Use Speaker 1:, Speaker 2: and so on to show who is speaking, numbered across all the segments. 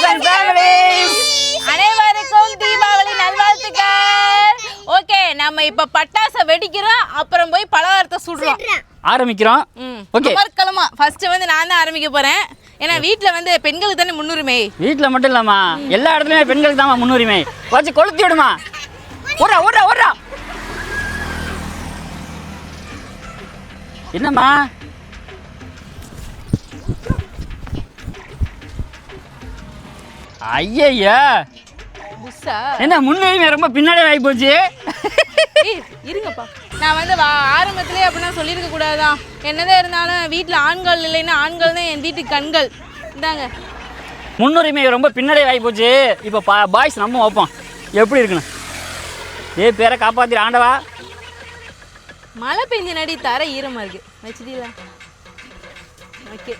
Speaker 1: Friends and families
Speaker 2: அனைவருக்கும் தீபாவளி நல்வாழ்த்துக்கள். Okay நம்ம இப்ப பட்டாசை வெடிக்கிறோம் அப்புறம் போய் பலகாரத்தை சுடுறோம்.
Speaker 1: ஆரம்பிக்கிறோம்? ஓகே.
Speaker 2: அமர்க்கலமா ஃபர்ஸ்ட் வந்து நான் தான் ஆரம்பிக்க போறேன். ஏன்னா வீட்ல வந்து பெண்களுக்கு தானே முன்னுரிமை?
Speaker 1: வீட்டில் மட்டும் இல்லாமா எல்லா இடத்துலையுமே பெண்களுக்கு தான் முன்னுரிமை. வச்சு கொளுத்தி விடுமா. ஓடுறா ஓடுறா ஓடுறா. என்னம்மா? ஐயய்யா என்ன முன்னுரிமை ரொம்ப பின்னாடி ஆகி போச்சு?
Speaker 2: இருங்கப்பா. நான் வந்து வா- ஆரம்பத்திலே அப்படின்னா சொல்லியிருக்க கூடாதான் என்னதான் இருந்தாலும் வீட்டில் ஆண்கள் இல்லைன்னா ஆண்கள் தான் என் வீட்டுக்கு கண்கள். இந்தாங்க.
Speaker 1: முன்னுரிமை ரொம்ப பின்னாடி ஆகி போச்சு. இப்போ பா பாய்ஸ் நம்ம வைப்போம். எப்படி இருக்கணும்? ஏ பேரை காப்பாற்றி ஆண்டவா.
Speaker 2: மழை பெஞ்ச நடி தர ஈரமா இருக்கு. வச்சுட்டீங்களா? ஓகே.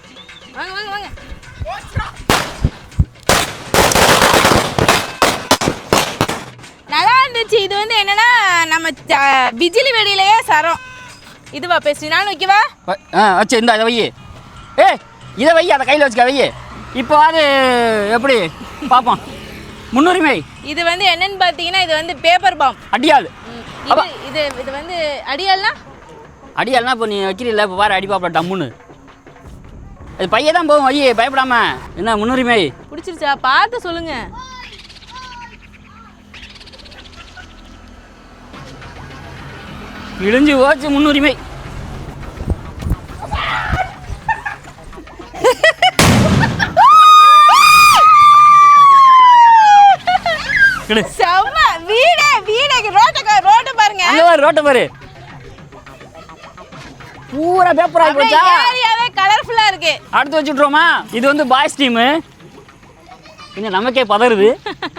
Speaker 2: வாங்க வாங்க வாங்க. நல்லா இருந்துச்சு. இது வந்து என்னன்னா நம்ம பிஜிலி வெடியிலேயே சரம். இதுவா பேசி நான் வைக்கவா
Speaker 1: வ- ஆ வச்சு இந்த இதை வை. ஏ இதை வை அதை கையில் வச்சுக்க வை. இப்போ அது எப்படி? பார்ப்போம். முன்னுரிமை
Speaker 2: இது வந்து என்னன்னு பார்த்தீங்கன்னா இது வந்து பேப்பர் பாம்
Speaker 1: அடியாள்.
Speaker 2: இது இது வந்து அடியால்னா
Speaker 1: அடியாள்னா இப்போ நீ வைக்கிறீல்ல இப்போ பாரு அடி பாப்பா டம்முன்னு. அது பையன் தான் போகும் வை பயப்படாம. என்ன முன்னுரிமை
Speaker 2: பிடிச்சிருச்சா? பார்த்து சொல்லுங்க.
Speaker 1: இடிஞ்சு ஓச்சு முன்னுரிமை.
Speaker 2: செம்ம வீடே வீடே ரோட்டை ரோட்டை பாருங்க.
Speaker 1: அங்க ரோட்டை பாரு. பூரா பேப்பர் ஆகி போச்சா?
Speaker 2: ஏரியாவே கலர்ஃபுல்லா இருக்கு.
Speaker 1: அடுத்து வச்சுட்ருவோமா இது வந்து பாய்ஸ் டீமு என்ன நமக்கே பதறுது.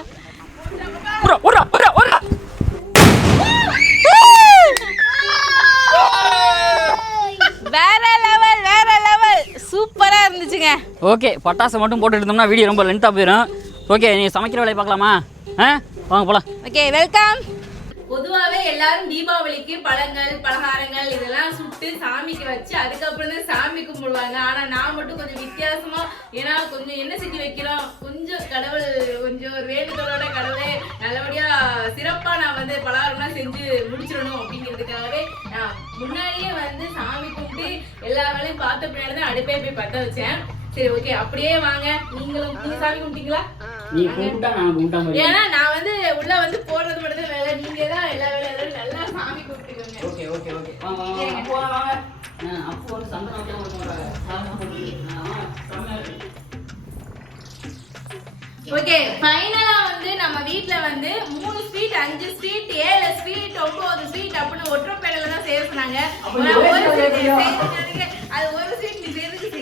Speaker 1: ஓகே பட்டாசு மட்டும் போட்டு இருந்தோம்னா வீடியோ ரொம்ப லென்த்தாக போயிடும் ஓகே நீ சமைக்கிற வேலையை பார்க்கலாமா? ஆ? வாங்க போகலாம்
Speaker 2: ஓகே வெல்கம் பொதுவாகவே எல்லாரும் தீபாவளிக்கு பழங்கள் பலகாரங்கள் இதெல்லாம் சுட்டு சாமிக்கு வச்சு அதுக்கப்புறம் தான் சாமி கும்பிடுவாங்க. ஆனா நான் மட்டும் கொஞ்சம் வித்தியாசமா ஏன்னா கொஞ்சம் என்ன செஞ்சு வைக்கிறோம்? கொஞ்சம் கடவுள் கொஞ்சம் ஒரு வேண்டுதலோட கடவுளே நல்லபடியா சிறப்பா நான் வந்து பலகாரம்லாம் செஞ்சு முடிச்சிடணும் அப்படிங்கிறதுக்காகவே நான் முன்னாடியே வந்து சாமி கும்பிட்டு எல்லா வேலையும் பார்த்த பின்னாடி தான் அடுப்பே போய் பத்த வச்சேன். சரி ஓகே அப்படியே வாங்க. நீங்களும் நீங்க சாமி கும்பிட்டீங்களா?
Speaker 1: நீ கும்பிட்டா நான் கும்பிட்டா மாதிரி.
Speaker 2: ஏன்னா நான் வந்து உள்ள வந்து போடுறது மட்டும் வேலை. நீங்க தான் எல்லா வேலையும் நல்லா சாமி கூப்பிட்டுக்கோங்க
Speaker 1: ஓகே ஓகே ஓகே. வாங்க வாங்க. வாங்க அப்போ சந்தனம்.
Speaker 2: ஓகே ஃபைனலா வந்து நம்ம வீட்ல வந்து மூணு ஸ்வீட் அஞ்சு ஸ்வீட் ஏழு ஸ்வீட் ஒன்பது ஸ்வீட் அப்படின்னு ஒற்றைப்பேடையில தான் செய்ய சொன்னாங்க
Speaker 1: அப்ப
Speaker 2: நான்
Speaker 1: நீ
Speaker 2: ஒரு
Speaker 1: யோசிச்சு
Speaker 2: sweet
Speaker 1: வைக்கலையா?
Speaker 2: செய்யறதுக்கு, அது ஒரு ஸ்வீட் நீ செய்யறதுக்கு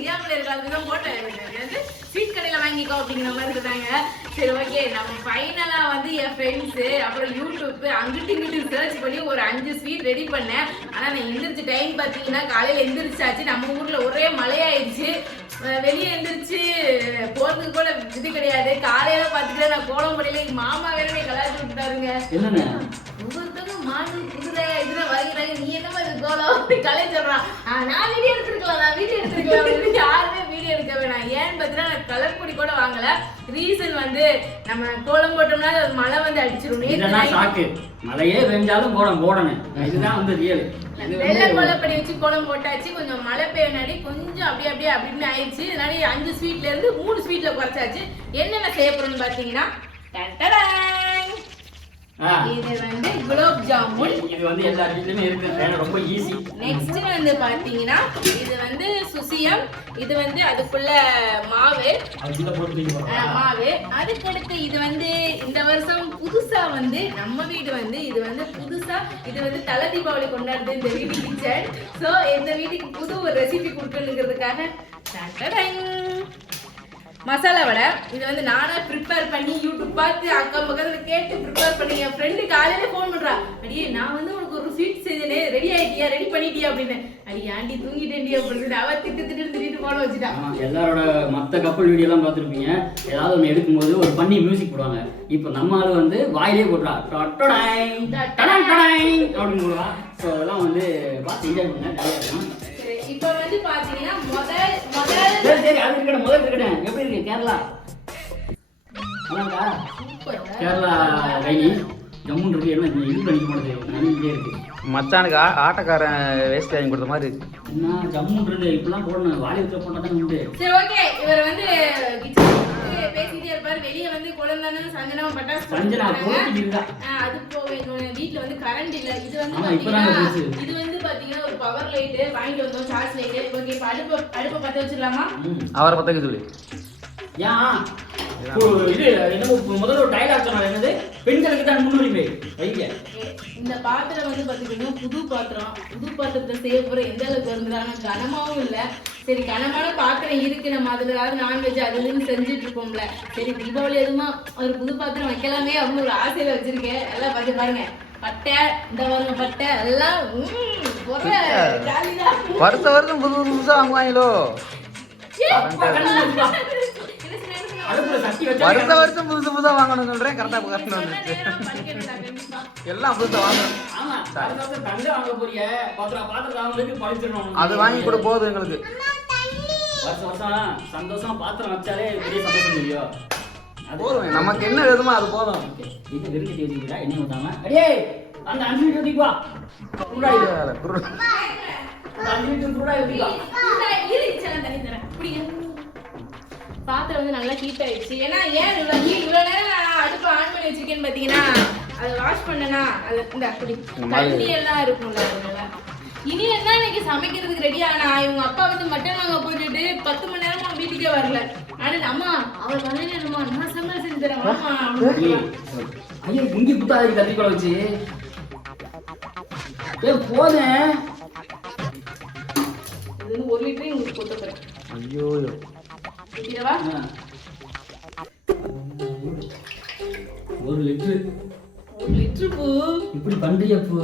Speaker 2: ஸ்வீட் கடையில வாங்கிக்கோ அப்படிங்கிற மாதிரி சொன்னாங்க சரி ஓகே நம்ம ஃபைனலா வந்து என் ஃப்ரெண்ட்ஸ் அப்புறம் யூடியூப் அங்கிட்டு இங்கிட்டு சர்ச் பண்ணி ஒரு அஞ்சு ஸ்வீட் ரெடி பண்ணேன். ஆனா நான் எந்திரிச்ச டைம் பாத்தீங்கன்னா காலையில எந்திரிச்சாச்சு. நம்ம ஊர்ல ஒரே மழையாயிடுச்சு. வெளியே எந்திரிச்சு போறதுக்கு கூட இது கிடையாது. காலையில பாத்துட்டு நான் கோலம்படியில எங்க மாமா வேற கலாய்ச்சி விட்டாருங்க ஒவ்வொருத்தவங்க மாடு குதிரை இதுல வருகிறாங்க. நீ என்னமா இது கோலம் அப்படி கலை சொல்றான் நான் வீடியோ எடுத்துருக்கலாம் நான் வீடியோ எடுத்துருக்கலாம் அப்படின்னு யாருமே வீடியோ எடுக்க வேணாம். ஏன்னு பார்த்தீங்கன்னா நான் கலர் பொடி கூட வாங்கல. ரீசன் வந்து நம்ம கோலம் போட்டோம்னா அது மழை வந்து அடிச்சிரும். நேத்து
Speaker 1: இதெல்லாம்
Speaker 2: night
Speaker 1: ஷாக்கு மழையே பெஞ்சாலும் போடும் போடணும். இதுதான் வந்து ரியல்
Speaker 2: வெள்ளை கோலப்படி வச்சு கோலம் போட்டாச்சு. கொஞ்சம் மழை பெய்யனாடி கொஞ்சம் அப்படியே அப்படியே அப்படின்னு ஆயிடுச்சு. அதனால அஞ்சு ஸ்வீட்ல இருந்து மூணு ஸ்வீட்ல குறைச்சாச்சு. என்னென்ன செய்ய போறோம்னு பாத்தீங்கன்னா இது வந்து குலோப் ஜாமுன்.
Speaker 1: இது வந்து எல்லா வீட்லயுமே இருக்கு. ரொம்ப ஈஸி
Speaker 2: நெக்ஸ்ட் வந்து பாத்தீங்கன்னா இது வந்து சுசியம். இது வந்து அதுக்குள்ள மாவு. மாவு. அதுக்கடுத்து இது வந்து இந்த வருஷம் புதுசா வந்து நம்ம வீடு வந்து இது வந்து புதுசா இது வந்து தலை தீபாவளி கொண்டாடுது இந்த வீட்டு கிச்சன் ஸோ இந்த வீட்டுக்கு புது ஒரு ரெசிபி கொடுக்கணுங்கிறதுக்காக. மசாலா வடை இது வந்து நானே ப்ரிப்பேர் பண்ணி யூடியூப் பார்த்து அக்கம் பக்கத்துல கேட்டு ப்ரிப்பேர் பண்ணி என் ஃப்ரெண்டு காலையில ஃபோன் பண்றா அடியே நான் வந்து உனக்கு ஒரு ஸ்வீட் செஞ்சனே ரெடி ஆயிட்டியா ரெடி பண்ணிட்டியா அப்படின்னு அடி ஆண்டி தூங்கிட்டேன்டி அப்படின்னு அவ திட்டு திட்டு திட்டு போன வச்சுட்டா
Speaker 1: எல்லாரோட மற்ற கப்பல் வீடியோலாம் பார்த்துருப்பீங்க ஏதாவது ஒன்று எடுக்கும்போது ஒரு பண்ணி மியூசிக் போடுவாங்க இப்போ நம்ம ஆளு வந்து வாயிலே போடுறா அப்படின்னு போடுவா ஸோ அதெல்லாம் வந்து பார்த்து என்ஜாய் பண்ண இருக்கும்
Speaker 2: இப்போ வந்து பாத்தீங்கன்னா முதல் முதல்
Speaker 1: சரி சரி அது இருக்கட்டும் முதல் இருக்கட்டும். எப்படி இருக்கு? கேரளா? கேரளா கைனி ஜம்முன் இருக்கு. என்ன இங்க இது பண்ணிக்க மாட்டேது நல்லாவே இருக்கு.
Speaker 3: மச்சானுக்கு ஆ- ஆட்டக்காரன் வேஸ்ட் வாங்கி கொடுத்த மாதிரி இருக்கு.
Speaker 1: என்ன ஜம்முன் இருக்கு? இப்பெல்லாம் போடணும். வாலி வச்ச போட்டா தான் உண்டு.
Speaker 2: சரி ஓகே இவர் வந்து கிச்சன் பேசிட்டே இருப்பாரு. வெளிய வந்து குழந்தைன்னு சஞ்சனா பட்டாசு
Speaker 1: சஞ்சனா
Speaker 2: அது போக வீட்ல வந்து கரண்ட் இல்ல. இது வந்து பாத்தீங்கன்னா. இது வந்து பாத்தீங்கன்னா ஒரு பவர் லைட் வாங்கிட்டு வந்தோம் சார்ஜ் லைட் ஓகே இப்ப அடுப்பு அடுப்பை பத்த வச்சிடலாமா.
Speaker 3: அவரை பத்தக்க சொல்லு.
Speaker 1: ஏன்? இது முதல்ல ஒரு டைலாக் சொன்னார். என்னது? பெண்களுக்கு தான் முன்னுரிமை. வைங்க
Speaker 2: ஏ, இந்த பாத்திரம் வந்து பாத்தீங்கன்னா புது பாத்திரம். புது பாத்திரத்தை செய்ய போற எந்த அளவுக்கு வருதுறாங்க கனமாவும் இல்ல. சரி கனமான பாத்திரம் இருக்கு. நம்ம அதுல ஏதாவது நான்வெஜ் அது இதுன்னு செஞ்சுட்டு இருப்போம்ல சரி தீபாவளி எதுமா ஒரு புது பாத்திரம் வைக்கலாமே அப்படின்னு ஒரு ஆசையில வச்சிருக்கேன். எல்லாம் பார்த்து பாருங்க. பட்டை இந்த வருங்க பட்டை. எல்லாம்
Speaker 3: வருஷம் புது புது புதுசா வாங்குவாங்களோ? வருஷ வருஷம் புதுசு புதுசா வாங்கணும்னு சொல்றேன் கரெக்டா கரெக்டா வந்துச்சு. எல்லாம் புதுசா வாங்கணும். அது வாங்கி கூட போதும் எங்களுக்கு.
Speaker 1: வருஷம் வருஷம் சந்தோஷமா பாத்திரம் வச்சாலே பெரிய சந்தோஷம் இல்லையோ? அது
Speaker 3: போதும் நமக்கு என்ன வேணுமோ அது போதும்.
Speaker 1: இது வெறுக்கட்டி வச்சுக்கிட்டா என்ன ஊத்தாம? அடே அந்த அஞ்சு லிட்டர் ஊத்திப்பா சூடாய்
Speaker 3: குரு.
Speaker 1: அந்த அஞ்சு லிட்டர் சூடாய் ஊத்திப்பா
Speaker 2: இந்தா, இரு, நான் தண்ணி தரேன். குடிங்க. பாத்திரம் வந்து நல்லா ஹீட் ஆயிடுச்சு. ஏன்னா ஏன் இவ்வளவு heat- இவ்வளவு நேரம் நான் அடுப்பு ஆன் பண்ணி வச்சிருக்கேன்னு பாத்தீங்கன்னா அதை வாஷ் பண்ணனா அது இந்த அப்படி. தண்ணி எல்லாம் இருக்கும்ல அதனால இனி என்ன இன்னைக்கு சமைக்கிறதுக்கு ரெடி ஆனா இவங்க அப்பா வந்து மட்டன் வாங்க போட்டுட்டு பத்து மணி நேரமா வீட்டுக்கே வரல. ஆனா அம்மா அவர் வர நேரமா நான் சமையல் செஞ்சு தரேன்
Speaker 1: ஏய், ஐயா இங்க புத்தாதி கத்திரிக்கோளை வச்சு. ஏ
Speaker 2: இது வந்து ஒரு லிட்டரையும் உங்களுக்கு கொட்ட போறேன்
Speaker 3: ஐயோ.
Speaker 1: ஒரு லிட்டர்
Speaker 2: ஒரு லிட்டரு பூ.
Speaker 1: இப்படி பண்றிய பூ?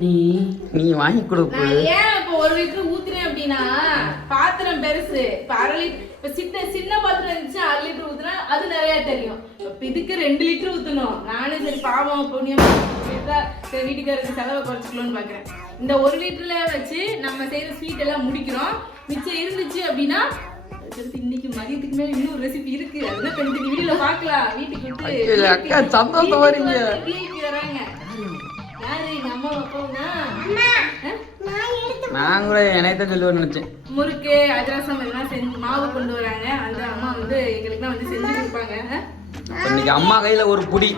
Speaker 1: நீ.
Speaker 3: நீ வாங்கி கொடுப்பு
Speaker 2: நான் ஏன் இப்போ ஒரு லிட்டர் ஊத்துறேன் அப்படின்னா பாத்திரம் பெருசு. இப்ப அரை லிட்டர் இப்ப சின்ன சின்ன பாத்திரம் இருந்துச்சு அரை லிட்டர் ஊத்துனா அது நிறைய தெரியும். இப்ப இதுக்கு ரெண்டு லிட்டர் ஊத்தணும். நானும் சரி பாவம் புண்ணியம் சரி வீட்டுக்காரருக்கு செலவை குறைச்சிக்கலாம்னு பாக்குறேன். இந்த ஒரு லிட்டர்ல வச்சு நம்ம செய்யற ஸ்வீட் எல்லாம் முடிக்கிறோம். மிச்சம் இருந்துச்சு அப்படின்னா அடுத்தடுத்து இன்னைக்கு மதியத்துக்கு மேல இன்னும் ரெசிபி இருக்கு. அதெல்லாம் கண்டிப்பா வீடியோல பார்க்கலாம். வீட்டுக்கு வந்து
Speaker 3: ஐயோ, அக்கா, சந்தோஷம் வரீங்க.
Speaker 2: வராங்க. யாரு? எங்க அம்மா? அப்பாவுனா
Speaker 3: நான் கூட என்னையத்தான் சொல்லுவேன்னு நினைச்சேன்.
Speaker 2: முறுக்கு அதிரசம் இதெல்லாம் செஞ்சு மாவு கொண்டு வராங்க. அந்த அம்மா வந்து எங்களுக்குலாம் வந்து செஞ்சு கொடுப்பாங்க?
Speaker 3: இன்னைக்கு அம்மா கையில ஒரு புடி.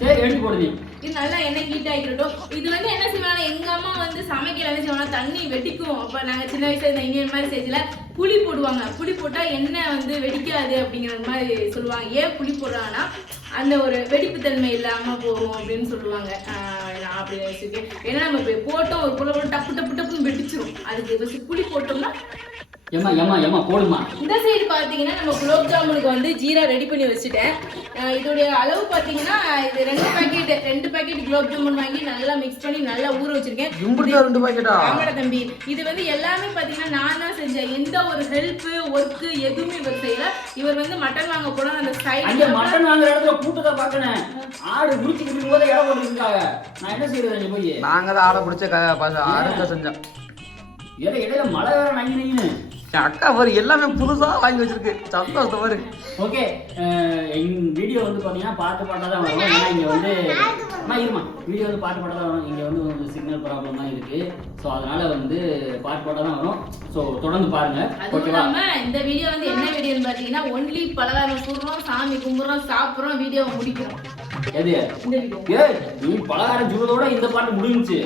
Speaker 1: சரி எடுத்து போடு நீ.
Speaker 2: இது நல்லா எண்ணெய் ஹீட் ஆகிக்கிட்டோம் இது வந்து என்ன செய்வாங்க எங்க அம்மா வந்து சமைக்கல செய்வாங்க. தண்ணி வெடிக்கும். அப்ப நாங்க சின்ன வயசுல இந்த இந்தியன் மாதிரி செஞ்சல புளி போடுவாங்க. புளி போட்டா எண்ணெய் வந்து வெடிக்காது அப்படிங்கிற மாதிரி சொல்லுவாங்க. ஏன் புளி போடுறாங்கன்னா அந்த ஒரு வெடிப்பு தன்மை இல்லாம போகும் அப்படின்னு சொல்லுவாங்க. நான் அப்படி ஏன்னா நம்ம போட்டோம் ஒரு புள்ள போட்டு டப்பு டப்பு டப்புன்னு வெடிச்சிரும். அதுக்கு வச்சு புளி போட்டோம்னா
Speaker 1: ஏமா ஏமா ஏமா போடுமா
Speaker 2: இந்த சைடு பாத்தீங்கன்னா நம்ம குலோப் ஜாமுனுக்கு வந்து ஜீரா ரெடி பண்ணி வச்சுட்டேன். இதோடைய அளவு பாத்தீங்கன்னா இது ரெண்டு பாக்கெட் ரெண்டு பாக்கெட் குலோப் ஜாமுன் வாங்கி நல்லா மிக்ஸ் பண்ணி நல்லா ஊற வச்சிருக்கேன்.
Speaker 3: இம்புட்டு ரெண்டு பாக்கெட்டா
Speaker 2: ஆமாடா தம்பி. இது வந்து எல்லாமே பாத்தீங்கன்னா நான் தான் செஞ்சேன். எந்த ஒரு ஹெல்ப் ஒர்க் எதுவுமே இவர் செய்யல. இவர் வந்து மட்டன் வாங்க போனா அந்த
Speaker 1: அங்க
Speaker 2: சைடு
Speaker 1: மட்டன் வாங்குற இடத்துல கூட்டத்தை பாக்கணும் ஆடு முடிச்சுக்கிட்டு போதே இடம் போட்டுருக்காங்க. நான் என்ன செய்யறது போய்?
Speaker 3: நாங்க தான் ஆடை பிடிச்ச அறுக்க செஞ்சோம்.
Speaker 1: இடையில இடையில மழை வேற நங்கி நங்கின்னு
Speaker 3: என் அக்கா பாரு எல்லாமே புதுசா வாங்கி வச்சிருக்கு. சந்தோஷத்தை பாரு.
Speaker 1: ஓகே வீடியோ வந்து பார்த்தீங்கன்னா பாட்டு பாட்டாக தான் வரும். ஏன்னா இங்கே வந்து அம்மா இருமா வீடியோ வந்து பாட்டு பாட்டாக தான் வரும். இங்கே வந்து ஒரு சிக்னல் ப்ராப்ளம் தான் இருக்குது ஸோ அதனால வந்து பாட்டு பாட்டாக தான் வரும். ஸோ தொடர்ந்து பாருங்க. ஓகேவா
Speaker 2: இந்த வீடியோ வந்து என்ன வீடியோன்னு பாத்தீங்கன்னா ஒன்லி பலகாரம் சுடுறோம் சாமி கும்பிடுறோம் சாப்பிடுறோம் வீடியோவை முடிக்கிறோம்.
Speaker 1: எது ஏய் நீ பலகாரம் சுடுறதோட இந்த பாட்டு முடிஞ்சுச்சு.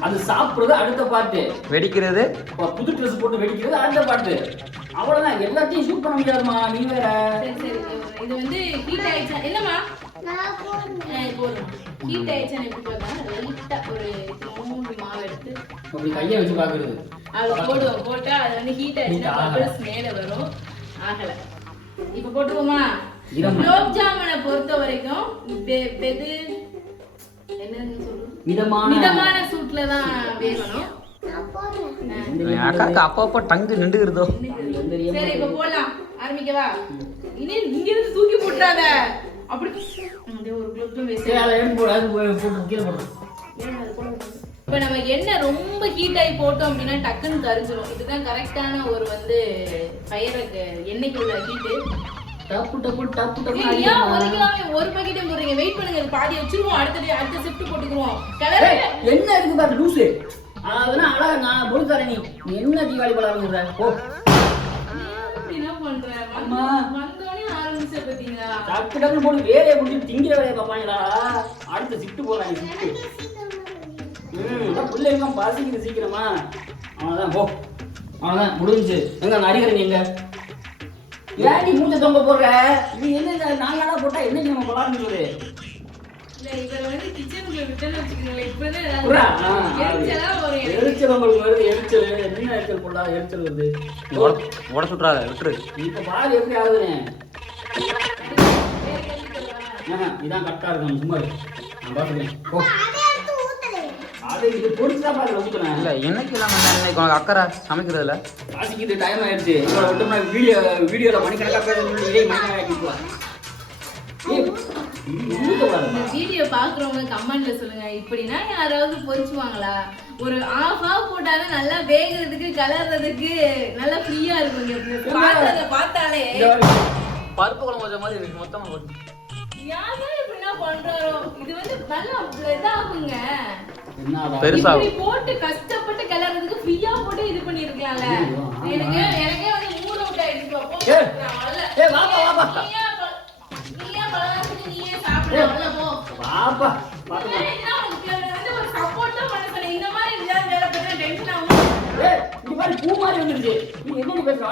Speaker 1: அது சாப்பிடுறது அடுத்த பாட்டு.
Speaker 3: வெடிக்கிறது?
Speaker 1: புது ட்ரெஸ் போட்டு வெடிக்கிறது அடுத்த பாட்டு. அவ்வளோதான் எல்லாத்தையும் ஷூட் பண்ண முடியாதுமா நீ வேற.
Speaker 2: சரி சரி இது வந்து ஹீட் ஆயிடுச்சா? போதும். ஹீட் ஆயிடுச்சான்னு எப்படி பார்த்தா லைட்டா ஒரு மூணு மாவு எடுத்து.
Speaker 1: அப்படி கையை வச்சு பார்க்கறது.
Speaker 2: அதை போடுவோம். போட்டா அது வந்து ஹீட் ஆயிடுச்சுன்னா மேல வரும். ஆகல. இப்ப போட்டுருவோமா. குலோப் ஜாமுனை பொறுத்த வரைக்கும் வெது என்னன்னு சொல்றது
Speaker 1: மிதமான
Speaker 2: மிதமான சூட்ல தான் வேகணும்
Speaker 3: டங்கு நின்றுகிறதோ?
Speaker 2: சரி இப்ப போடலாம் ஆரம்பிக்கவா? இனி இங்க இருந்து தூக்கி போட்டுறாத. அப்படி. ஒரு இப்ப நம்ம எண்ணெய் ரொம்ப ஹீட் ஆகி போட்டோம் அப்படின்னா டக்குன்னு கரிஞ்சிரும். இதுதான் கரெக்டான ஒரு வந்து ஃபயருக்கு எண்ணெய்க்கு உள்ள ஹீட்டு
Speaker 1: டப்பு டப்பு டப்பு டப்பு
Speaker 2: ஏன் ஒரு பாக்கெட்டே போடுறீங்க வெயிட் பண்ணுங்க பாதி வச்சிருவோம். அடுத்த அடுத்த ஷிஃப்ட் போட்டுக்குவோம்
Speaker 1: என்ன இருக்கு பாரு லூசு அழகா நான் பொழுது தரேன் நீ. என்ன தீபாவளி பலகாரம் ஓ
Speaker 2: என்ன பண்ற?
Speaker 1: அம்மா.
Speaker 2: வந்தோடனே ஆரம்பிச்ச பாத்தீங்களா
Speaker 1: போட்டு வேலையை முடிச்சு திங்கிற வேலையை பார்ப்பாங்களா? அடுத்த சிட்டு போறாங்க சிட்டு ம் பிள்ளைங்க பசிக்குது சீக்கிரமா. அவ்வளோதான் போ. அவ்வளோதான் முடிஞ்சு எங்க அறிகிறீங்க எங்க? ஏன் நீ மூஞ்ச தொங்க போடுற? இது என்ன நாங்களா போட்டா என்ன நம்ம
Speaker 2: எரிச்சல்
Speaker 1: வருது
Speaker 3: உட சுட்டுறாத விட்டுரு.
Speaker 1: இப்ப பாரு எப்படி ஆஹா, இதான் கரெக்டா இருக்கும் சும்மா. நான் பாத்துக்கிறேன் போ அது இது பொறுத்துதான் பாரு ஊத்துறேன்
Speaker 3: இல்ல என்னைக்கு இல்லாம என்ன இன்னைக்கு உனக்கு அக்கறை சமைக்கிறதுல
Speaker 1: டைம் ஆயிடுச்சு இவ்வளவு விட்டோம்னா வீடியோ வீடியோல இதே.
Speaker 2: வீடியோ பாக்குறவங்க கமெண்ட்ல சொல்லுங்க இப்படின்னா யாராவது பொரிச்சுவாங்களா ஒரு ஆஃப் போட்டாலும் நல்லா வேகிறதுக்கு கலர்றதுக்கு நல்லா ஃப்ரீயா இருக்கும் பார்த்தாலே.
Speaker 3: பருப்பு குழம்பு வச்ச மாதிரி இருக்கு மொத்தமா போட்டு
Speaker 2: யாரா இப்படிலாம் பண்றாரோ இது வந்து நல்லா இதாகுங்க?
Speaker 3: பெருசா
Speaker 2: போட்டு கஷ்டப்பட்டு கலர்றதுக்கு ஃப்ரீயா போட்டு இது பண்ணிருக்கலாம்ல. எனக்கு எனக்கே வந்து மூட் அவுட் ஆயிடுச்சு.
Speaker 1: வாப்பா, வாப்பா.
Speaker 2: நீயே பலகாரத்துக்கு நீயே சாப்பிடு. போ. மாதிரி
Speaker 1: பூ வந்துருச்சு. நீ என்ன பேசுற.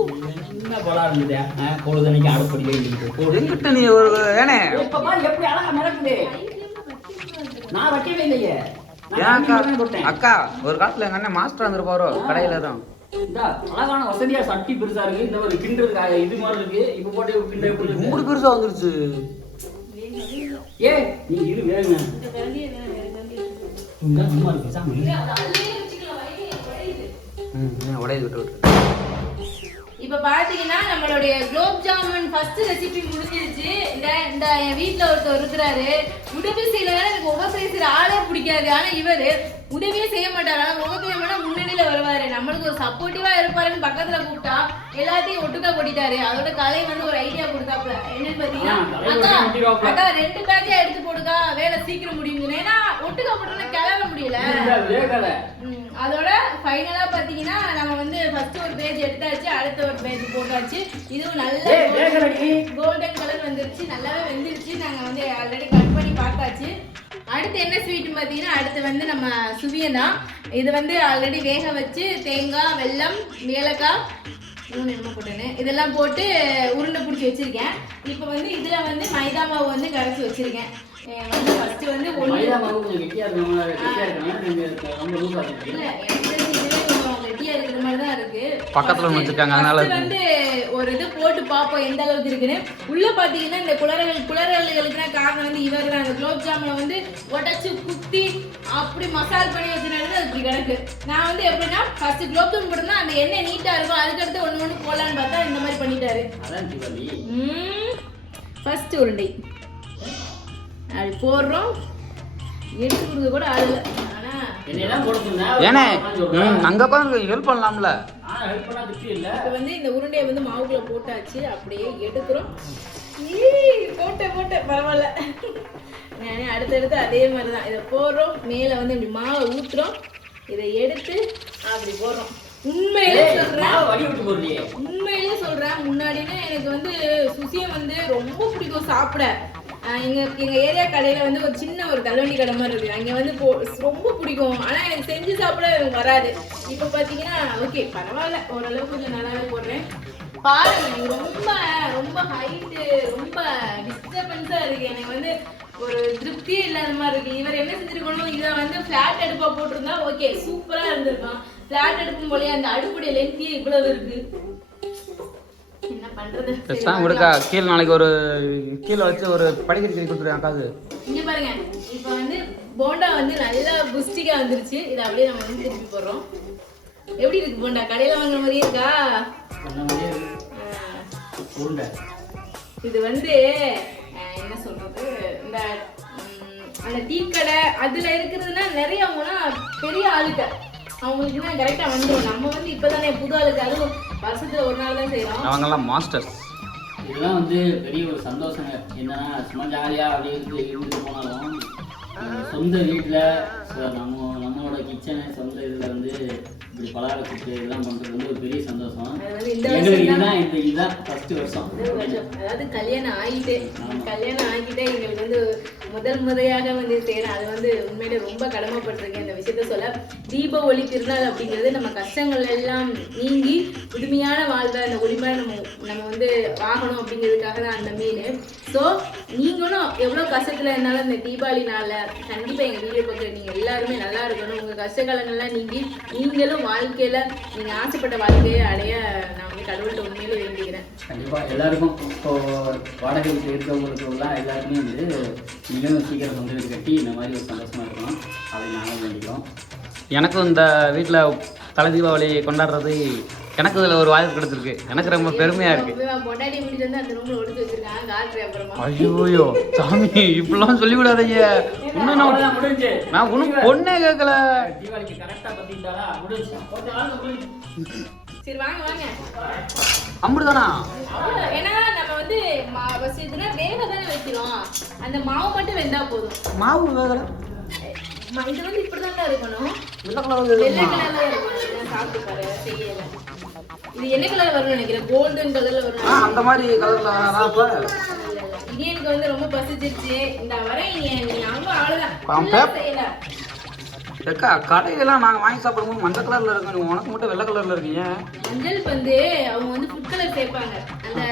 Speaker 1: என்ன பலா இருந்தது? ஆ, பொழுதன்னைக்கு அடுப்படி வைக்கிறது. போடு.
Speaker 3: எங்கிட்ட நீ ஒரு ஏனே
Speaker 1: இப்ப பாரு, எப்படி அழகா மிதக்குது. நான் வைக்கவே இல்லையே. நான்
Speaker 3: ஏன் அக்கா ஒரு காலத்துல எங்க அண்ணன் மாஸ்டர் வந்துருப்பாரோ கடையில தான்
Speaker 1: அழகான வசதியா சட்டி பெருசா இருக்கு இந்த மாதிரி கிண்டுறதுக்கு இது மாதிரி இருக்கு இப்ப போட்டு கிண்ட எப்படி இருக்கு?
Speaker 3: மூணு பெருசா வந்துருச்சு
Speaker 1: ஏய் நீ இரு வேணுங்க சும்மா இருக்கு சாமி
Speaker 3: உடையது விட்டு விட்டு
Speaker 2: இப்ப பாத்தீங்கன்னா நம்மளுடைய குலோப் ஜாமுன் ஃபர்ஸ்ட் ரெசிபி முடிஞ்சிருச்சு. இந்த இந்த என் வீட்ல ஒருத்தர் இருக்கிறாரு. உதவி செய்யல எனக்கு உதவி செய்யற ஆளே பிடிக்காது. ஆனா இவரு உதவியே செய்ய மாட்டாரு. ஆனா உதவி வேணா முன்னணியில வருவாரு. நம்மளுக்கு ஒரு சப்போர்ட்டிவா இருப்பாருன்னு பக்கத்துல கூப்பிட்டா எல்லாத்தையும் ஒட்டுக்கா கொட்டிட்டாரு அதோட கலை வந்து ஒரு ஐடியா கொடுத்தாப்ல என்னன்னு
Speaker 1: கலை
Speaker 2: அக்கா ரெண்டு பேக்கே எடுத்து போடுக்கா. வேலை சீக்கிரம் முடியுங்க ஏன்னா ஒட்டுக்கா போட்டோம்னா கிளற முடியல. அதோட ஃபைனலா பாத்தீங்கன்னா நம்ம வந்து ஃபர்ஸ்ட் ஒரு பேஜ் எடுத்தாச்சு அடுத்த ஒரு பேஜ் போட்டாச்சு. இதுவும் நல்ல கோல்டன் கலர் வந்துருச்சு நல்லாவே வெந்துருச்சு. நாங்க வந்து ஆல்ரெடி கட் பண்ணி பார்த்தாச்சு. அடுத்து என்ன ஸ்வீட் பார்த்தீங்கன்னா அடுத்து வந்து நம்ம சுவியம் தான். இது வந்து ஆல்ரெடி வேக வச்சு தேங்காய் வெல்லம் ஏலக்காய் மூணு என்ன போட்டேன்னு இதெல்லாம் போட்டு உருண்டை பிடிச்சி வச்சிருக்கேன். இப்போ வந்து இதுல வந்து மைதா மாவு வந்து கரைச்சி வச்சிருக்கேன். வந்து ஃபர்ஸ்ட் வந்து ஒன்று
Speaker 1: மைதா மாவு கொஞ்சம் கெட்டியா இருக்கணும் கெட்டியா இருக்கணும் நீங்க ரொம்ப லூசா இருக்கு
Speaker 2: இல்ல எனக்கு தெரிஞ்சு இதுவே கொஞ்சம் கெட்டியா இருக்கிற மாதிரி தான் இருக்கு
Speaker 3: பக்கத்துல வச்சிருக்காங்க, அதனால
Speaker 2: வந்து ஒரு இது போட்டு பார்ப்போம் எந்த அளவுக்கு இருக்குன்னு. உள்ள பாத்தீங்கன்னா இந்த குளறுகள் குளறுகளுக்கு காரணம் வந்து இவர் தான் அந்த குலோப் ஜாமுனை வந்து உடைச்சு குத்தி அப்படி மசால் பண்ணி வச்சிருந்தது அது இப்படி கிடக்கு. நான் வந்து எப்படின்னா ஃபர்ஸ்ட் குலோப் ஜாமுன் போட்டோம்னா அந்த எண்ணெய் நீட்டா இருக்கும் அதுக்கடுத்து ஒண்ணு ஒண்ணு போடலான்னு பார்த்தா இந்த மாதிரி பண்ணிட்டாரு. ஃபர்ஸ்ட் உருண்டை. அது போடுறோம். எடுத்து கொடுக்க கூட ஆள் இல்லை. ஆனா
Speaker 1: என்னையெல்லாம் போட சொன்னா
Speaker 3: ஏனே? ம், அங்க உட்காந்து ஹெல்ப் பண்ணலாம்ல.
Speaker 2: இப்போ வந்து இந்த உருண்டையை வந்து மாவுக்குள்ள போட்டாச்சு அப்படியே எடுக்கிறோம். ஈ, போட்டேன் போட்டேன் பரவாயில்ல. நான் அடுத்தடுத்து அதே மாதிரி தான் இதை போடுறோம் மேலே வந்து இப்படி மாவை ஊத்துறோம். இதை எடுத்து அப்படி போடுறோம். உண்மையிலே
Speaker 1: போடுறியே.
Speaker 2: உண்மையிலே சொல்றேன். முன்னாடினா எனக்கு வந்து சுசியை வந்து ரொம்ப பிடிக்கும் சாப்பிட. எங்கள் எங்கள் ஏரியா கடையில் வந்து ஒரு சின்ன ஒரு தள்ளுவண்டி கடை மாதிரி இருக்குது அங்கே வந்து போ- ரொம்ப பிடிக்கும். ஆனால் எனக்கு செஞ்சு சாப்பிட எனக்கு வராது. இப்போ பார்த்தீங்கன்னா ஓகே பரவாயில்ல. ஓரளவுக்கு கொஞ்சம் நல்லாவே போடுறேன். பாருங்க எனக்கு ரொம்ப ரொம்ப ஹைட்டு ரொம்ப டிஸ்டர்பன்ஸாக இருக்கு. எனக்கு வந்து ஒரு திருப்தியே இல்லாத மாதிரி இருக்கு. இவர் என்ன செஞ்சிருக்கணும் இதை வந்து ஃப்ளாட் அடுப்பாக போட்டிருந்தா ஓகே சூப்பராக இருந்திருக்கான் ஃபிளாட் அடுப்பும் போலயே அந்த அடுப்புடைய லென்த்தியே இவ்வளவு இருக்குது பண்றது?
Speaker 3: விடுக்கா கீழே நாளைக்கு ஒரு கீழே வச்சு ஒரு படிக்கட்டு கட்டி கொடுத்துருவேன் அக்காவுக்கு.
Speaker 2: இங்க பாருங்க. இப்போ வந்து போண்டா வந்து நல்லா புஸ்டிக்கா வந்துருச்சு. இதை அப்படியே நம்ம வந்து திருப்பி போடுறோம். எப்படி இருக்கு போண்டா? கடையில வாங்குற மாதிரியே இருக்கா? இது வந்து என்ன சொல்றது? இந்த அந்த டீ கடை அதுல இருக்கிறதுனா நிறைய அவங்கன்னா பெரிய ஆளுக்க அவங்களுக்கு கரெக்டா வந்துடும் நம்ம வந்து இப்பதானே புது ஆளுக்கு அதுவும் வருஷத்துல ஒரு நாள் தான் செய்யறோம்.
Speaker 3: அவங்கெல்லாம் மாஸ்டர்ஸ்.
Speaker 1: இதெல்லாம் வந்து பெரிய ஒரு சந்தோஷங்க. என்னன்னா சும்மா ஜாலியாக அப்படியே இருந்து இருந்துட்டு போனாலும் சொந்த வீட்டில் நம்ம நம்மளோட கிச்சனு சொந்த இதில் வந்து இப்படி பலகார இதெல்லாம் பண்ணுறது வந்து ஒரு பெரிய சந்தோஷம். எங்களுக்கு இதுதான் இந்த இதுதான் ஃபர்ஸ்ட் வருஷம்.
Speaker 2: அதாவது கல்யாணம் ஆகிட்டு கல்யாணம் ஆகிட்டே எங்களுக்கு வந்து முதல் முறையாக வந்து செய்யறோம் அது வந்து உண்மையிலே ரொம்ப கடமைப்பட்டிருக்கேன் இந்த விஷயத்த சொல்ல. தீப ஒளி திருநாள் அப்படிங்கிறது நம்ம கஷ்டங்கள் எல்லாம் நீங்கி புதுமையான வாழ்வை அந்த ஒளிமையை நம்ம நம்ம வந்து வாங்கணும் அப்படிங்கிறதுக்காக தான் அந்த மீன். ஸோ நீங்களும் எவ்வளோ கஷ்டத்துல இருந்தாலும் இந்த தீபாவளி நாளில் கண்டிப்பாக எங்கள் வீடியோ பார்க்குற நீங்கள் எல்லாருமே நல்லா இருக்கணும். உங்கள் கஷ்ட காலங்கள்லாம் நீங்கி நீங்களும் வாழ்க்கையில் நீங்கள் ஆசைப்பட்ட வாழ்க்கையை அடைய நான் வந்து கடவுள்கிட்ட உண்மையிலே வேண்டிக்கிறேன்
Speaker 1: கண்டிப்பாக எல்லாருக்கும் இப்போ வாடகை வீட்டில் இருக்கிறவங்களுக்கு எல்லாம் எல்லாருக்குமே வந்து நீங்களும் சீக்கிரம் சொந்த வீடு கட்டி இந்த மாதிரி ஒரு சந்தோஷமா இருக்கணும் அதை நாங்களும் வேண்டிக்கிறோம்.
Speaker 3: எனக்கும் இந்த வீட்டில் தலை தீபாவளி கொண்டாடுறது எனக்கு இதில் ஒரு வாய்ப்பு கிடைச்சிருக்கு. எனக்கு ரொம்ப பெருமையாக இருக்கு. ஐயோயோ சாமி இப்படிலாம் சொல்லி விடாதீங்க இன்னும் நான்
Speaker 1: அவ்வளவுதான் முடிஞ்சு
Speaker 3: நான் ஒன்றும் பொண்ணே கேட்கல
Speaker 2: சரி வாங்க வாங்க.
Speaker 3: அம்புடுதானா
Speaker 2: அவ்வளவுதான். ஏன்னா நம்ம வந்து மா- first இதுல வேக தானே வைக்கிறோம். அந்த மாவு மட்டும் வெந்தா போதும்.
Speaker 3: மாவு வேகல?
Speaker 2: இது வந்து இப்படிதான் இருக்கணும்.
Speaker 3: வெள்ளை கலர்
Speaker 2: வெள்ளை கலர்ல இருக்கணும். நான் சாப்பிட்டு பாரு செய்யல. இது என்ன கலர் வரும்னு நினைக்கிறேன்? கோல்டன் கலர்ல வரும்
Speaker 3: அந்த மாதிரி கலரில்
Speaker 2: இடியனுக்கு வந்து ரொம்ப பசிச்சிருச்சு. இந்த வரேன் நீ நீ அங்க ஆளுதான்
Speaker 3: பாம்பு.
Speaker 2: full ஆ செய்யல
Speaker 3: அக்கா கடையிலலாம் நாங்கள் வாங்கி சாப்பிடும்போது மஞ்சள் கலரில் இருக்கும் உனக்கு மட்டும் வெள்ளை கலரில் இருக்கீங்க.
Speaker 2: மஞ்சள் வந்து அவங்க வந்து ஃபுட் கலர் சேர்ப்பாங்க. அந்த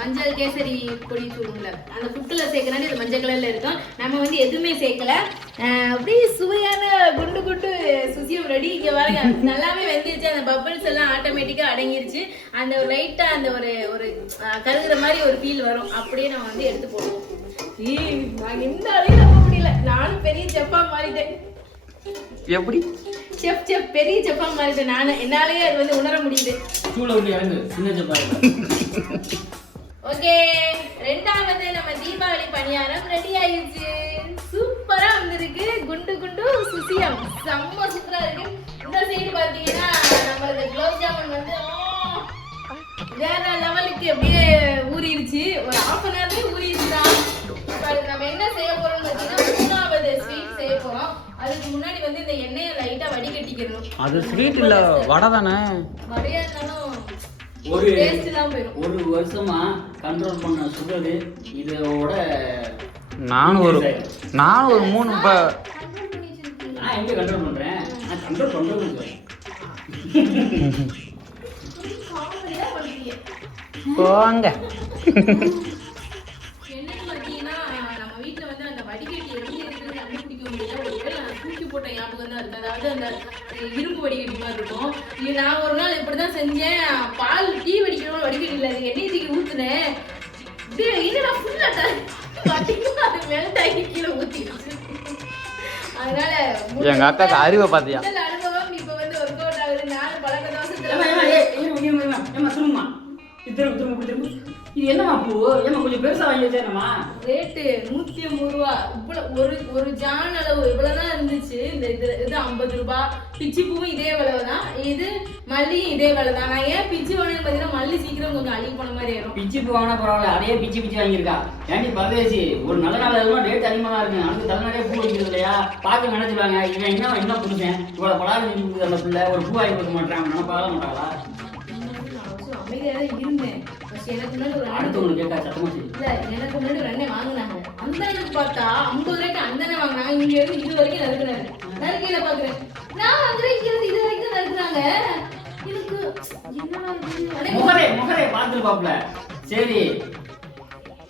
Speaker 2: மஞ்சள் கேசரி பொடி சொல்லுங்கள அந்த ஃபுட் கலர் சேர்க்கறனால இது மஞ்சள் கலர்ல இருக்கும். நம்ம வந்து எதுவுமே சேர்க்கல. அப்படியே சுவையான குண்டு குண்டு சுசியம் ரெடி. இங்கே பாருங்க நல்லாவே வெந்துருச்சு. அந்த பபிள்ஸ் எல்லாம் ஆட்டோமேட்டிக்காக அடங்கிருச்சு. அந்த ஒரு லைட்டாக அந்த ஒரு ஒரு கருகிற மாதிரி ஒரு ஃபீல் வரும். அப்படியே நம்ம வந்து எடுத்து போடுவோம். ஏய் நான் எந்த அளவுக்கு நம்ப முடியல. நானும் பெரிய செப்பா மாறிட்டேன்.
Speaker 3: எப்படி?
Speaker 2: Chef chef. பெரிய செப்பா மாறிட்டேன் நானு. என்னாலேயே அது வந்து உணர முடியுது.
Speaker 1: ஸ்கூலை விட்டு இறங்கு. சின்ன ஜப்பாயில்
Speaker 2: ஓகே. ரெண்டாவது நம்ம தீபாவளி பணியாரம் ரெடி ஆயிடுச்சு. சூப்பரா வந்திருக்கு. குண்டு குண்டு சுசியம். செம்ம சூப்பரா இருக்கு. இந்த சைடு பாத்தீங்கன்னா நம்மளுக்கு குலோப் ஜாமுன் வந்து ஆ, வேற லெவலுக்கு அப்படியே ஊறிடுச்சு. ஒரு ஹாஃப் அன் ஹவர்லயே ஊறிடுச்சு தான் இப்ப அதுக்கு நம்ம என்ன செய்ய போறோம்னு பார்த்தீங்கன்னா மூணாவது ஸ்வீட் செய்ய போறோம். அதுக்கு முன்னாடி வந்து இந்த எண்ணெயை லைட்டா வடிகட்டிக்கணும்.
Speaker 3: அது ஸ்வீட் இல்லை வடை தானே?
Speaker 2: வடையா இருந்தாலும்
Speaker 1: ஒரு ஒரு வருஷமா கண்ட்ரோல் பண்ண சுகரு இதோட
Speaker 3: நானும் ஒரு நானும் ஒரு மூணு இப்போ
Speaker 1: நான் எங்க கண்ட்ரோல் பண்றேன்? நான் கண்ட்ரோல் பண்றது
Speaker 3: போங்க
Speaker 2: என்னன்னு பார்த்தீங்கன்னா நம்ம வீட்ல வந்து அந்த வடிகட்டி எப்படி இருக்குன்னு கண்டுபிடிக்க முடியல ஒருவேளை நான் தூக்கி போட்ட ஞாபகம் தான் இருக்கு. அதாவது அந்த இரும்பு வடிகட்டி மாதிரி இருக்கும். இது நான் ஒரு நாள் இப்படிதான் செஞ்சேன். பால் டீ வடிக்கணும் வடிகட்டி இல்லை அது எண்ணெய் தூக்கி ஊத்துனேன். அப்படியே என்னடா ஃபுல்லா பார்த்தீங்கன்னா அது மெல்ட் ஆகி கீழே ஊத்திடுச்சு. அதனால
Speaker 3: எங்க அக்காக்கு அறிவை பார்த்தியா
Speaker 2: அனுபவம் இப்போ வந்து ஒர்க் அவுட் ஆகுது. நானும் பழக்க தோசை
Speaker 1: திரும்ப திரும்ப திரும்ப இது என்னமா பூ? ஏமா கொஞ்சம் பெருசா வாங்கி வச்சேனமா
Speaker 2: ரேட்டு நூத்தி ஐம்பது ரூபா. இவ்வளவு ஒரு ஒரு ஜான் அளவு இவ்வளவுதான் இருந்துச்சு. இந்த இது இது ஐம்பது ரூபா. பிச்சி பூவும் இதே விலை தான் இது மல்லியும் இதே விலை தான் நான் ஏன் பிச்சி வேணும்னு பார்த்தீங்கன்னா மல்லி சீக்கிரம் கொஞ்சம் அழுகி போன மாதிரி ஆயிரும்.
Speaker 1: பிச்சு பூ வாங்கினா பரவாயில்ல. அதையே பிச்சு பிச்சு வாங்கியிருக்கா. ஏன்டி பரதேசி ஒரு நல்ல நாள் எல்லாம் ரேட் அதிகமாக இருக்கு. அதுக்கு தலைநறைய பூ வைக்கிறது இல்லையா? பார்க்க நினைச்சுவாங்க இவன் என்ன என்ன புதுசேன்? இவ்வளோ பலாரம் செஞ்சு கொடுக்குது அந்த பிள்ளை. ஒரு பூ வாங்கி கொடுக்க மாட்டாங்க நினைப்பாக மாட்டாங்களா
Speaker 2: நான் அமைதியா தான் இருந்தேன் எனக்கு முன்னாடி ஒரு அண்ணன்
Speaker 1: அடுத்தவங்களுக்கு கேட்டா சத்தமா செய்யும்
Speaker 2: இல்ல எனக்கு முன்னாடி ஒரு அண்ணன் வாங்கினாங்க. அந்த அண்ணனுக்கு பார்த்தா ஐம்பது ரூபாய்க்கு அந்த அண்ணன் வாங்கினாங்க. இங்க இருந்து இது வரைக்கும் நறுக்குறாரு நறுக்கையில பாக்குறேன். நான் வாங்குறேன் இங்க இருந்து இது வரைக்கும் நறுக்குறாங்க எனக்கு என்னடா
Speaker 1: முகரே சரி.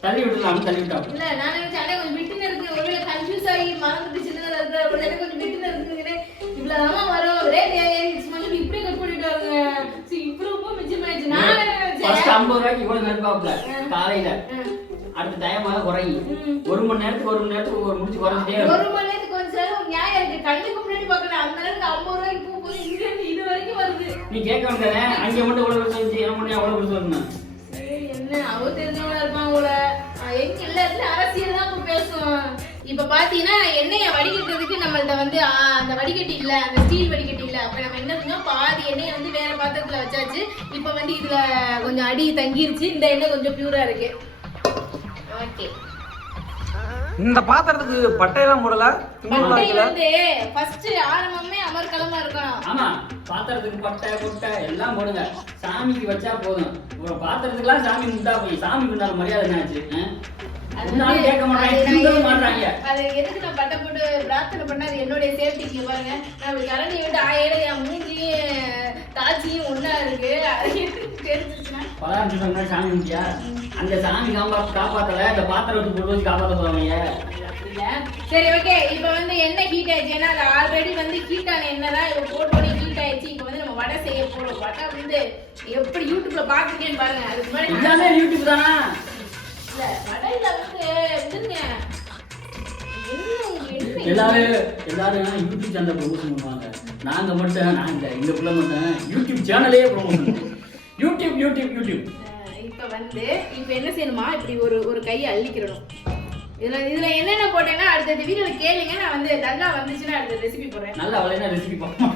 Speaker 1: தள்ளி விட்டுலாம் தள்ளி விட்டாப்ல
Speaker 2: இல்ல நான் நினைச்சேன் கொஞ்சம் விட்டு இருக்கு ஒருவேளை கன்ஃபியூஸ் ஆகி மறந்துட்டு சின்னதா இருக்கு. எனக்கு கொஞ்சம் விட்டு இருக்குங்கிறேன் இவ்வளவுதான் வரும் ரேட் ஏறிடுச்சு மட்டும் இப்படியே கட் பண்ணிட்டு வருங்க சரி இவ்வளவு மிச்சமாயிடுச்சு நான் வேற
Speaker 1: ஃபர்ஸ்ட்
Speaker 2: நினைச்சேன்
Speaker 1: ஐம்பது ரூபாய்க்கு இவ்வளவு நெருப்பாப்ல காலையில. அடுத்த டைமாக குறையும். ஒரு மணி நேரத்துக்கு ஒரு மணி நேரத்துக்கு ஒரு முடிச்சு குறைஞ்சிட்டே
Speaker 2: ஒரு மணி நேரத்துக்கு கொஞ்சம் நேரம் நியாயம் இருக்கு. கண்ணுக்கு முன்னாடி பார்க்கல. அந்த நேரத்துக்கு ஐம்பது ரூபாய்க்கு பூ போது இங்க இது வரைக்கும் வருது.
Speaker 1: நீ கேட்க வேண்டியதானே அங்கே மட்டும் எவ்வளவு பெருசு வந்துச்சு என்ன பண்ணி அவ்வளவு பெருசு வரணும்?
Speaker 2: என்ன? அவ தெரிஞ்சவங்களா இருப்பான் நான் எங்க எல்லாத்துலயும் அரசியல் தான் பேசும் இப்ப பாத்தீங்கன்னா எண்ணெயை வடிகட்டுறதுக்கு நம்மள்ட்ட வந்து அந்த வடிகட்டி இல்ல அந்த ஸ்டீல் வடிகட்டி இல்ல. அப்ப நம்ம என்ன செஞ்சோம்? பாதி எண்ணெயை வந்து வேற பாத்திரத்துல வச்சாச்சு. இப்ப வந்து இதுல கொஞ்சம் அடி தங்கிருச்சு. இந்த எண்ணெய் கொஞ்சம் பியூரா இருக்கு. ஓகே
Speaker 3: இந்த பாத்திரத்துக்கு பட்டையெல்லாம் போடல?
Speaker 2: பட்டை வந்து ஃபர்ஸ்ட் ஆரம்பமே அமர்கலமா இருக்கணும்.
Speaker 1: ஆமா பாத்திரத்துக்கு பட்டை கொட்டை எல்லாம் போடுங்க. சாமிக்கு வச்சா போதும். ஒரு பாத்திரத்துக்குலாம் சாமி முட்டா போய் சாமி முன்னால மரியாதை என்னாச்சு
Speaker 2: அது நான் எதுக்கு நான் பட்டை போட்டு பிரார்த்தனை பண்ணா அது என்னுடைய சேஃப்டிக்கு பாருங்க. நம்ம கரண்டி விட்டு ஆயிரம் என் மூஞ்சியும் தாச்சியும் ஒண்ணா இருக்கு. தெரிஞ்சிச்சுன்னா
Speaker 1: பலகாரம் சொல்ற முன்னாடி சாமி அந்த சாமி காப்பா காப்பாத்தல? இந்த பாத்திரத்தை போட்டு வச்சு காப்பாத்த.
Speaker 2: சரி ஓகே இப்போ வந்து எண்ணெய் ஹீட் ஆயிடுச்சு? ஏன்னா அது ஆல்ரெடி வந்து ஹீட் ஆன எண்ணெய் தான் இப்போ போட்டோடனே ஹீட் ஆயிடுச்சு. இப்போ வந்து நம்ம வடை செய்ய போறோம். வடை வந்து எப்படி யூடியூப்ல பாத்துருக்கேன்னு பாருங்க. அதுக்கு முன்னாடி
Speaker 1: யூடியூப் தானா?
Speaker 2: இல்ல வடையில வந்து என்ன என்ன
Speaker 1: எல்லாரும் எல்லாரும் யூடியூப் சேனல் ப்ரொமோஷன் பண்ணுவாங்க. நாங்க மட்டும் நாங்க இந்த பிள்ளை மட்டும் யூடியூப் சேனலே ப்ரொமோஷன் யூடியூப் யூடியூப் யூடியூப்
Speaker 2: இப்ப வந்து இப்ப என்ன செய்யணுமா? இப்படி ஒரு ஒரு கையை அள்ளிக்கிறணும். இதுல இதுல என்னென்ன போட்டேன்னா அடுத்த வீடியோல கேளுங்க. நான் வந்து நல்லா வந்துச்சுன்னா அடுத்த ரெசிபி போடுறேன்.
Speaker 1: நல்லா அவளே ரெசிபி பார்ப்போம்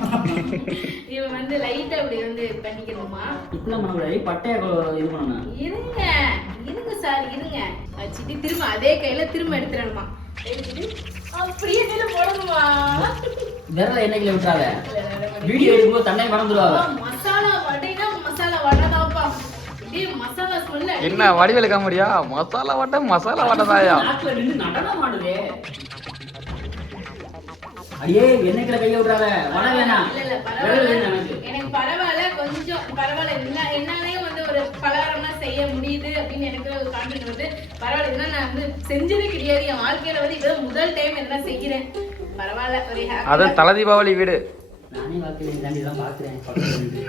Speaker 2: இவன் வந்து லைட்டா இப்படி வந்து பண்ணிக்கணுமா?
Speaker 1: இப்பெல்லாம் பண்ணக்கூடாது பட்டையை இது பண்ணணும்.
Speaker 2: இருங்க. இருங்க சார் இருங்க. வச்சுட்டு திரும்ப அதே கையில திரும்ப எடுத்துடணுமா? அப்படியே இதுல போடணுமா?
Speaker 1: விரல எண்ணெய்ல விட்டாத வீடியோ எடுக்கும்போது தன்னை மறந்துடுவாங்க.
Speaker 2: ஆ, மசாலா வடைனா மசாலா வடை தான்ப்பா. அப்படியே மசாலா சொல்ல.
Speaker 3: என்ன வடிவேலு காமெடியா மசாலா வடை மசாலா வடை தாயா?
Speaker 1: அடியே கைய வட வேணாம்.
Speaker 2: இல்ல,
Speaker 1: விரல்
Speaker 2: பரவாயில்ல.
Speaker 1: எனக்கு.
Speaker 2: கொஞ்சம் பரவாயில்ல. என்ன என்னாலே செய்ய முடியுது அப்படின்னு எனக்கு கான்ஃபிடன்ட் வந்து பரவாயில்ல நான் வந்து செஞ்சதே கிடையாது. என் வாழ்க்கையில வந்து இதுதான் முதல் டைம் என்ன செய்கிறேன். பரவாயில்ல ஒரு
Speaker 3: அது
Speaker 2: happy
Speaker 3: தலை தீபாவளி வீடு.
Speaker 1: நானே வாழ்க்கையில இந்த தாண்டி தான்
Speaker 2: கடவுளே,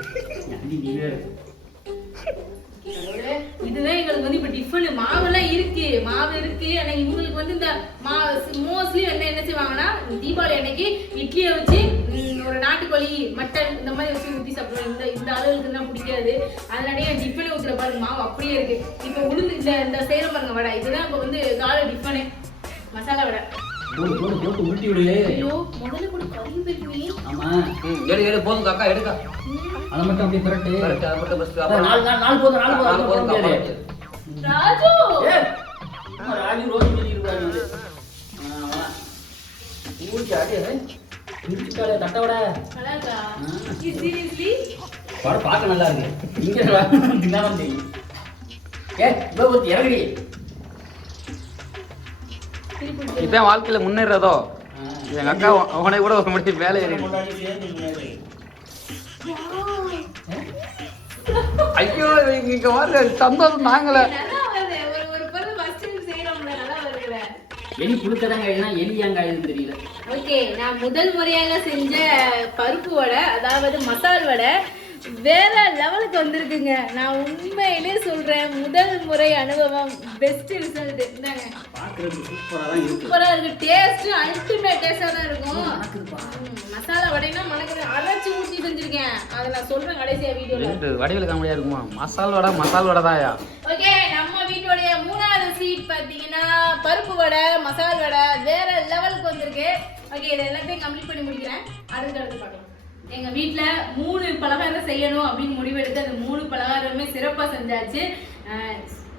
Speaker 2: இதுதான் எங்களுக்கு வந்து இப்ப டிஃபன் மாவெல்லாம் இருக்கு மாவு இருக்கு. ஆனா இவங்களுக்கு வந்து இந்த மா மோஸ்ட்லி என்ன என்ன செய்வாங்கன்னா தீபாவளி அன்னைக்கு இட்லியை வச்சு ஒரு நாட்டுக்கோழி மட்டன் இந்த மாதிரி வச்சு ஊற்றி சாப்பிடுவோம். இந்த இந்த அளவுக்கு தான் பிடிக்காது அதனாலே டிஃபனே ஊற்றுற பாருங்க மாவு அப்படியே இருக்கு. இப்போ உளுந்து இந்த இந்த சேர பாருங்க வடை. இதுதான் இப்போ வந்து காலை டிஃபனே. மசாலா வடை.
Speaker 1: உருட்டி விடு.
Speaker 2: ஐயோ முதல்ல கூட கறி போய்
Speaker 1: ஆமா.
Speaker 3: ம் எடு எடு போதும் காக்கா எடுக்கா.
Speaker 1: அதை மட்டும் அப்படியே
Speaker 3: கரெக்ட் அதை மட்டும்
Speaker 1: நாலு போதும் நாலு போதும்.
Speaker 3: போதும்.
Speaker 1: முடிச்சுட்டாலே தட்டை விட
Speaker 2: நல்லா இருக்கா
Speaker 1: ஆ.
Speaker 2: சீரியஸ்லி
Speaker 1: படம் பார்க்க நல்லா இருக்கு. இங்க தின்னாதான் தெரியும் ஏ இதோ ஒரு இறங்குடி.
Speaker 3: இதான் வாழ்க்கையில முன்னேறதோ? எங்க அக்கா அவனை கூட ஒரு மேலே ஏறி ஐயோ இங்க- இங்க வர சந்தோஷம் நாங்கள
Speaker 2: நல்லா வருது ஒரு ஒரு பொருள் ஃபர்ஸ்ட் செய்யறோம்ல நல்லா வருதுல
Speaker 1: எலி புழுக்கதாங்க எழுதினா எலி ஏங்க எழுதுன்னு தெரியல.
Speaker 2: ஓகே நான் முதல் முறையாக செஞ்ச பருப்பு வடை அதாவது மசால் வடை வேற லெவலுக்கு வந்திருக்குங்க. நான் உண்மையிலே சொல்றேன் முதல் முறை அனுபவம் பெஸ்ட் ரிசல்ட்
Speaker 1: பார்க்கறதுக்கு சூப்பரா தான் இருக்கு.
Speaker 2: டேஸ்ட் அல்டிமேட் டேஸ்டா தான் இருக்கும். மசாலா வடைனா மணக்குது அரைச்சு ஊத்தி செஞ்சிருக்கேன். அதை நான் சொல்றேன் கடைசியா வீடியோல.
Speaker 3: வடிவில் காமெடியா இருக்குமா? மசால் வடை மசால் வடை தாயா
Speaker 2: ஓகே நம்ம வீட்டோடைய மூணாவது ஸ்வீட் பார்த்தீங்கன்னா பருப்பு வடை மசால் வடை வேற லெவலுக்கு வந்திருக்கு. ஓகே இதை எல்லாத்தையும் கம்ப்ளீட் பண்ணி முடிக்கிறேன். அடுத்து அடுத்து பார்க்கலாம். எங்க வீட்ல மூணு பலகாரம் செய்யணும் அப்படின்னு முடிவெடுத்து அந்த மூணு பலகாரமே சிறப்பா செஞ்சாச்சு.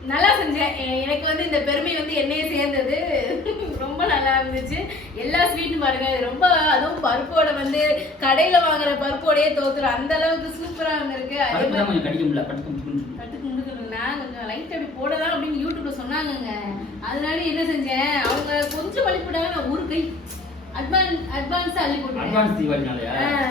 Speaker 2: நல்லா செஞ்சேன். எனக்கு வந்து இந்த பெருமை வந்து என்னையே சேர்ந்தது. ரொம்ப நல்லா இருந்துச்சு. எல்லா ஸ்வீட்டும் பாருங்க. ரொம்ப அதுவும் பருப்போட வந்து கடையில வாங்குற பருப்போடையே தோத்துரும். அந்த அளவுக்கு சூப்பரா வந்திருக்கு. அதே மாதிரி லைட் அப்படி போடலாம் அப்படின்னு யூடியூப்ல சொன்னாங்கங்க. அதனால என்ன செஞ்சேன்? அவங்க கொஞ்சம் வழிபடாம நான் ஒரு கை அட்வான்ஸ் அட்வான்ஸா அள்ளி ஆ.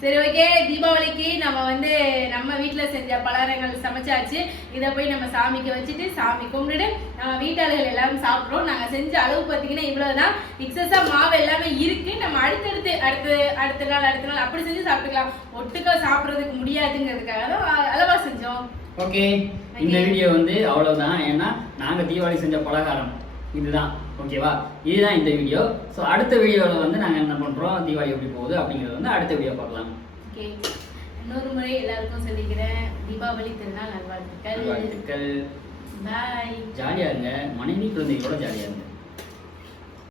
Speaker 2: சரி ஓகே தீபாவளிக்கு நம்ம வந்து நம்ம வீட்ல செஞ்ச பலகாரங்கள் சமைச்சாச்சு. இதை போய் நம்ம சாமிக்கு வச்சுட்டு சாமி கும்பிட்டுட்டு நம்ம வீட்டாளர்கள் எல்லாரும் சாப்பிட்றோம். நாங்க செஞ்ச அளவு பார்த்தீங்கன்னா இவ்வளவுதான். எக்ஸஸா மாவு எல்லாமே இருக்கு. நம்ம அடுத்தடுத்து அடுத்து அடுத்த நாள் அடுத்த நாள் அப்படி செஞ்சு சாப்பிட்டுக்கலாம். ஒட்டுக்கா சாப்பிட்றதுக்கு முடியாதுங்கிறதுக்காக தான் அ- அளவா செஞ்சோம்.
Speaker 1: ஓகே இந்த வீடியோ வந்து அவ்வளவுதான். ஏன்னா நாங்க தீபாவளி செஞ்ச பலகாரம். இதுதான். ஓகேவா? இதுதான் இந்த வீடியோ. ஸோ அடுத்த வீடியோவில் வந்து நாங்கள் என்ன பண்ணுறோம் தீபாவளி எப்படி போகுது அப்படிங்கிறது வந்து அடுத்த வீடியோ பார்க்கலாம்.
Speaker 2: ஓகே. இன்னொரு முறை எல்லாருக்கும் சொல்லிக்கிறேன். தீபாவளி திருநாள் நல்வாழ்த்துக்கள்.
Speaker 1: வாழ்த்துக்கள்
Speaker 2: பாய்
Speaker 1: ஜாலியா இருங்க. மனைவி குழந்தைகளோட ஜாலியா இருங்க.